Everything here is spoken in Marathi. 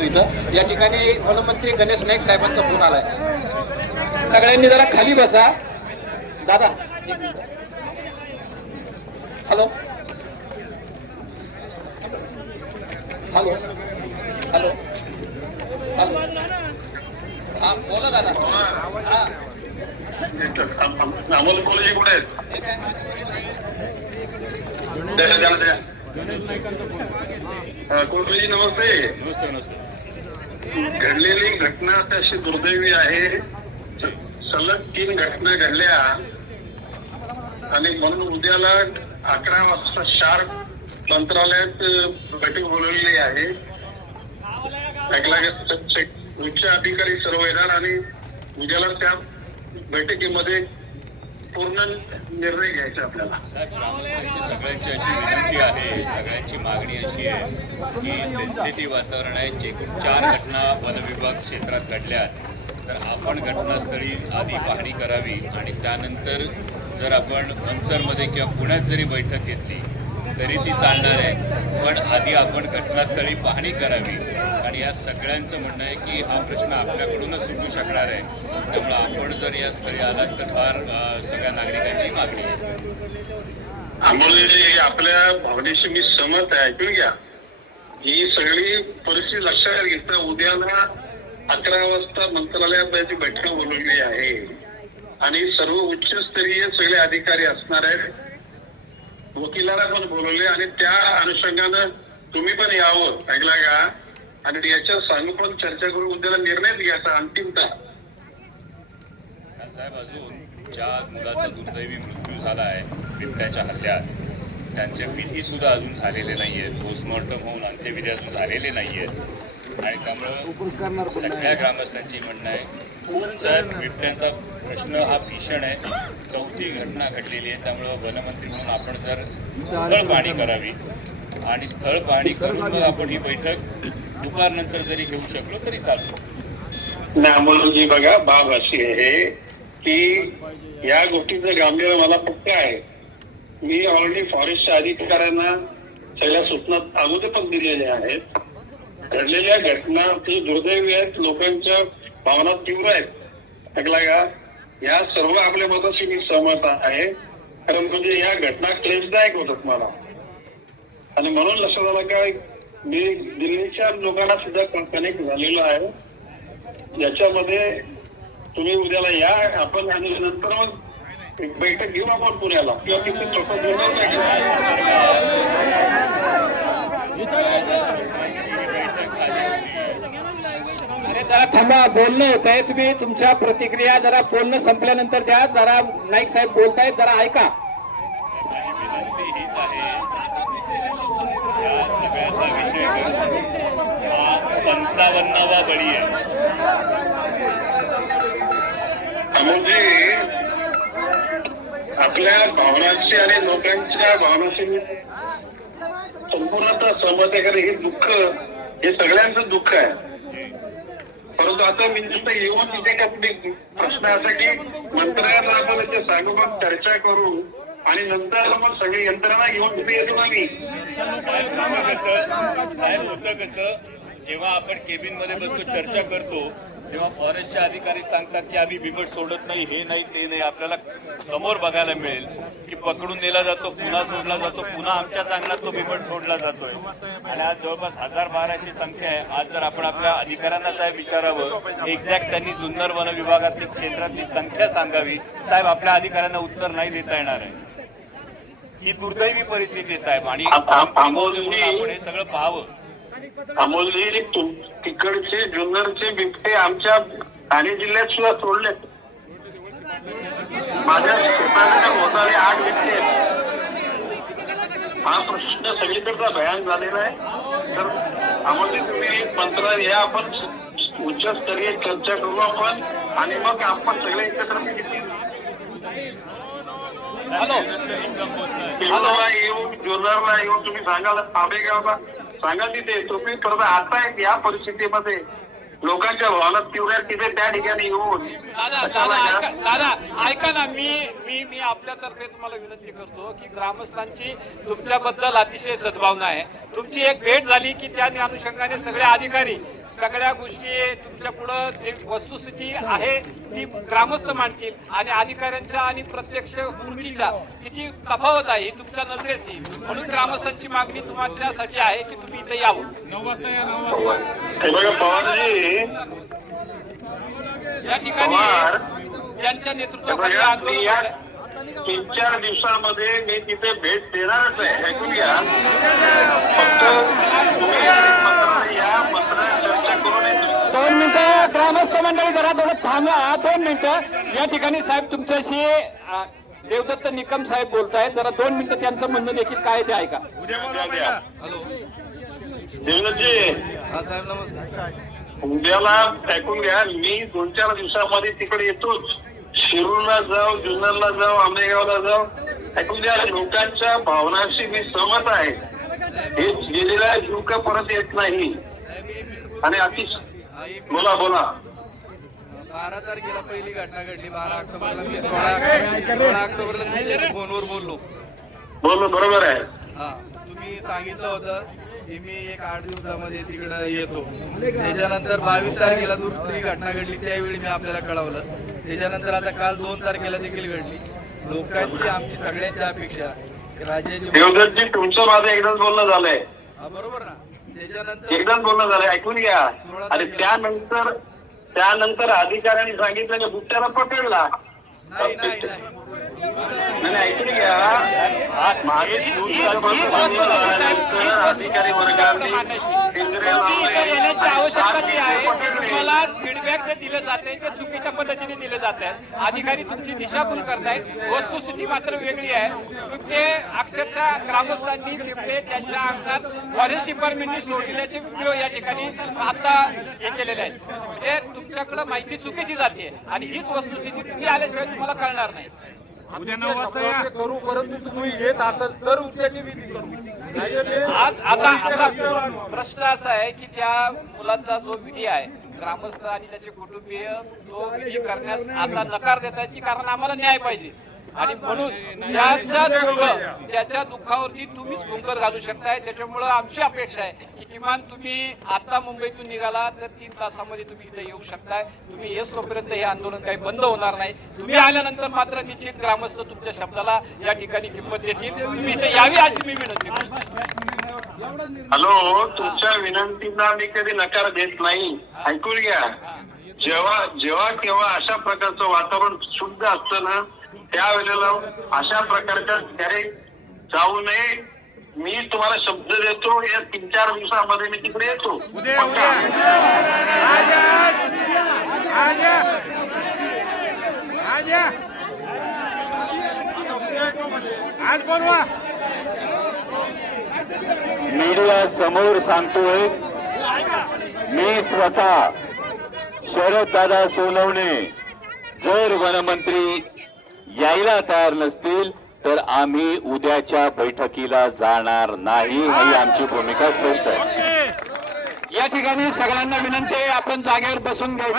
इथं. या ठिकाणी वनमंत्री गणेश नाईक साहेबांचा फोन आलाय. सगळ्यांनी जरा खाली बसा. दादा. हॅलो. हॅलो. हॅलो. हॅलो. हा बोला दादा. हा. अमोल कॉलेज कुठे आहेत? द्या. हा, कोटलीजी नमस्ते. घडलेली घटना अशी दुर्दैवी आहे. सलग तीन घटना घडल्या. आणि म्हणून उद्याला अकरा वाजता शार्प मंत्रालयात बैठक बोलवलेली आहे. उच्च अधिकारी सर्व येणार आणि उद्याला त्या बैठकीमध्ये पूर्ण निर्णय घ्यायचा आपल्याला. सगळ्यांची अशी विनंती आहे सगळ्यांची मागणी अशी आहे की सेन्सिटिव्ह वातावरण आहे. जे चार घटना वन विभाग क्षेत्रात घडल्या तर आपण घटनास्थळी आधी पाहणी करावी आणि त्यानंतर जर आपण मंचरमध्ये किंवा पुण्यात जरी बैठक घेतली तरी ती चालणार आहे. पण आधी आपण घटनास्थळी पाहणी करावी. आणि या सगळ्यांचं म्हणणं आहे की हा प्रश्न आपल्याकडूनच सुटू शकणार आहे. त्यामुळं आपण जर या स्थळी आलात तर फार सगळ्या नागरिकांची मागणी आहे. आपल्या भावनेशी मी सहमत आहे. ऐकून घ्या. ही सगळी परिस्थिती लक्षात घेता उद्याला अकरा वाजता मंत्रालयात त्याची बैठक बोलवली आहे. आणि सर्व उच्चस्तरीय सगळे अधिकारी असणार आहेत. वकिलाला पण बोलवले आणि त्या अनुषंगानं तुम्ही पण यावं. ऐकला का? आणि याच्या सांगू पण चर्चा करून उद्याला निर्णय घ्यायचा अंतिमता साहेब अजून ज्या मुलाचा दुर्दैवी मृत्यू झाला आहे बिबट्याच्या हल्ल्यात त्यांचे विधी सुद्धा अजून झालेले नाही आहेत पोस्टमॉर्टम होऊन अंत्यविधी अजून झालेले नाही आहेत आणि त्यामुळं सगळ्या ग्रामस्थांची म्हणणं आहे जर बिबट्यांचा प्रश्न हा भीषण आहे. चौथी घटना घडलेली आहे त्यामुळं वनमंत्री म्हणून आपण जर पाणी करावी आणि स्थळ पाहणी करून मग आपण ही बैठक दुपारनंतर जरी घेऊ शकलो तरी चालतो. नाही अमोलजी बघा बाब अशी आहे की या गोष्टीचं गांभीर्य मला पक्क आहे. मी ऑलरेडी फॉरेस्टच्या अधिकाऱ्यांना सगळ्या सूचना अगोदर पण दिलेल्या आहेत. घडलेल्या घटना ती दुर्दैवी आहेत लोकांच्या भावना तीव्र आहेत. ऐकला का? या सर्व आपल्या मताशी मी सहमत आहे. कारण म्हणजे या घटना क्लेशदायक होतात मला. आणि म्हणून लक्षात आलं काय मी दिल्लीच्या लोकांना सुद्धा कनेक्ट झालेलो आहे. याच्यामध्ये तुम्ही उद्याला या आपण आणि नंतर मग एक बैठक घेऊ आपण पुण्याला. किंवा तिथे स्वतः जरा थांबा बोलणं होत आहे तुम्ही. तुमच्या प्रतिक्रिया जरा बोलणं संपल्यानंतर द्या. जरा नाईक साहेब बोलतायत जरा ऐका माझी विनंती हीच आहे या सगळ्याचा विषय हा पंचावन्नावा बळी आहे म्हणजे आपल्या भावनांशी आणि लोकांच्या भावनाशी संपूर्णतः सहमत आहे कारण हे दुःख हे सगळ्यांचं दुःख आहे. परंतु आता मी नुसतं येऊन तिथे काही प्रश्न असा की मंत्र्यांना आपण सांगू मग चर्चा करू आणि नंतर मग सगळी यंत्रणा घेऊन तिथे येतो ना जेव्हा आपण केबिनमध्ये बसतो चर्चा करतो तेव्हा फॉरेस्टचे अधिकारी सांगतात की आम्ही बिबट सोडत नाही हे नाही ते नाही. आपल्याला समोर बघायला मिळेल की पकडून नेला जातो पुन्हा सोडला जातो पुन्हा आमच्या चांगला तो बिबट सोडला जातोय. आणि आज जवळपास हजार बाराची संख्या आहे. आज जर आपण आपल्या अधिकाऱ्यांना साहेब विचारावं एक्झॅक्ट त्यांनी जुन्नर वन विभागातली केंद्रातली संख्या सांगावी साहेब आपल्या अधिकाऱ्यांना उत्तर नाही देता येणार आहे. ही दुर्दैवी परिस्थिती आहे साहेब. आणि आपण हे सगळं पाहावं. अमोलजी तिकडचे जुन्नरचे बिबटे आमच्या ठाणे जिल्ह्यात सुद्धा सोडले माझ्या शेताला मोजाले आठ बिबटे. हा प्रश्न सगळीकडचा भयान झालेला आहे. तर अमोलजी तुम्ही मंत्र या आपण उच्चस्तरीय चर्चा करू आपण. आणि मग आपण सगळे एकत्र किती हॅलो. किल्लोला येऊन जुन्नरला येऊन तुम्ही सांगाल आंबेगावला सांगा तिथे तुम्ही परत आता या परिस्थितीमध्ये. लोकांच्या भावना तीव्र तिथे त्या ठिकाणी येऊन. दादा दादा ऐका दादा ऐका ना मी मी मी आपल्यातर्फे तुम्हाला विनंती करतो की ग्रामस्थांची तुमच्याबद्दल अतिशय सद्भावना आहे. तुमची एक भेट झाली की त्या अनुषंगाने सगळे अधिकारी सगळ्या गोष्टी तुमच्या पुढं एक वस्तुस्थिती आहे ती ग्रामस्थ मांडतील आणि अधिकाऱ्यांच्या आणि प्रत्यक्ष कृतीचा किती तफावत आहे ही तुमच्या येईल म्हणून ग्रामस्थांची मागणी तुम्हाच्यासाठी आहे की तुम्ही इथे यावं. या ठिकाणी हे नेतृत्वाखाली आंदोलन तीन चार दिवसामध्ये मी तिथे भेट देणारच आहे. ऐकून घ्या. फक्त या एक दोन मिनिटं ग्रामस्थ मंडळी जरा थोडं थांबा दोन मिनिटं. या ठिकाणी साहेब तुमच्याशी देवदत्त निकम साहेब बोलतायत. जरा दोन मिनिटं त्यांचं म्हणणं देखील काय ते ऐका. देवदत्तजी उद्याला ऐकून घ्या. मी दोन चार दिवसामध्ये तिकडे येतोच. शिरूरला जाऊ जुन्नरला जाऊ आंबेगावला जाऊ. ऐकून घ्या लोकांच्या भावनांशी मी सहमत आहे. हे गेलेला जीव का परत येत नाही? आणि अतिशय बोला बोला. बारा तारखेला पहिली घटना घडली. बारा ऑक्टोबरला सोळा ऑक्टोबरला फोनवर बोललो. बोल बरोबर आहे. हा तुम्ही सांगितलं होतं की मी एक आठ दिवसामध्ये तिकडं येतो. त्याच्यानंतर बावीस तारखेला दुसरी घटना घडली त्यावेळी मी आपल्याला कळवलं. त्याच्यानंतर आता काल दोन तारखेला देखील घडली. लोकांची आमची सगळ्यांची अपेक्षा देवदत्तजी तुमचं माझं एकदाच बोलणं झालंय. बरोबर ना? एकदाच बोलणं झालंय. ऐकून घ्या. आणि त्यानंतर त्यानंतर अधिकाऱ्यांनी सांगितलं की बुट्ट्याला पकडला. ऐकून घ्या. अधिकारी वर्गाने आवश्यकता आहे. तुम्हाला फीडबॅक जे दिलं जात आहे ते चुकीच्या पद्धतीने दिले जात आहे अधिकारी तुमची दिशाभूल करतायत. वस्तुस्थिती मात्र वेगळी आहे. ते अक्षरशः ग्रामस्थांनी तिकडे त्यांच्या अंगात फॉरेस्ट डिपार्टमेंटने सोडलेल्याचे व्हिडिओ या ठिकाणी आता हे केलेले आहेत. म्हणजे तुमच्याकडे माहिती चुकीची जाते आणि हीच वस्तुस्थिती तुम्ही आल्याशिवाय तुम्हाला कळणार नाही. उद्या नऊ वाजता करू परंतु तुम्ही येत असाल तर उद्याची विधी करू. आज आता प्रश्न असा आहे की त्या मुलाचा जो विधी आहे ग्रामस्थ आणि त्याचे कुटुंबीय तो विधी करण्यास आता नकार देत आहेत की कारण आम्हाला न्याय पाहिजे. आणि म्हणून त्याच्या दुःख त्याच्या दुःखावरती तुम्हीच भुंकर घालू शकताय. त्याच्यामुळं आमची अपेक्षा आहे की किमान तुम्ही आता मुंबईतून निघाला तर तीन तासामध्ये तुम्ही इथे येऊ शकताय. तुम्ही येस तोपर्यंत हे आंदोलन काही बंद होणार नाही. तुम्ही आल्यानंतर मात्र निश्चित ग्रामस्थ तुमच्या शब्दाला या ठिकाणी किंमत देतील. तुम्ही इथे यावी अशी मी विनंती करतो. हॅलो तुमच्या विनंतींना मी कधी नकार देत नाही. ऐकून घ्या. जेव्हा जेव्हा केव्हा अशा प्रकारचं वातावरण शुद्ध असतं ना त्यावेळेला अशा प्रकारच्या घरे जाऊ नये. मी तुम्हाला शब्द देतो. या तीन चार दिवसामध्ये मी तिकडे येतो. मीडिया समोर सांगतोय मी स्वतः शरददादा सोनवणे जर वनमंत्री यायला तयार नसतील तर आम्ही उद्याच्या बैठकीला जाणार नाही ही आमची भूमिका स्पष्ट आहे. या ठिकाणी सगळ्यांना विनंती आहे आपण जागेवर बसून घ्यायचं.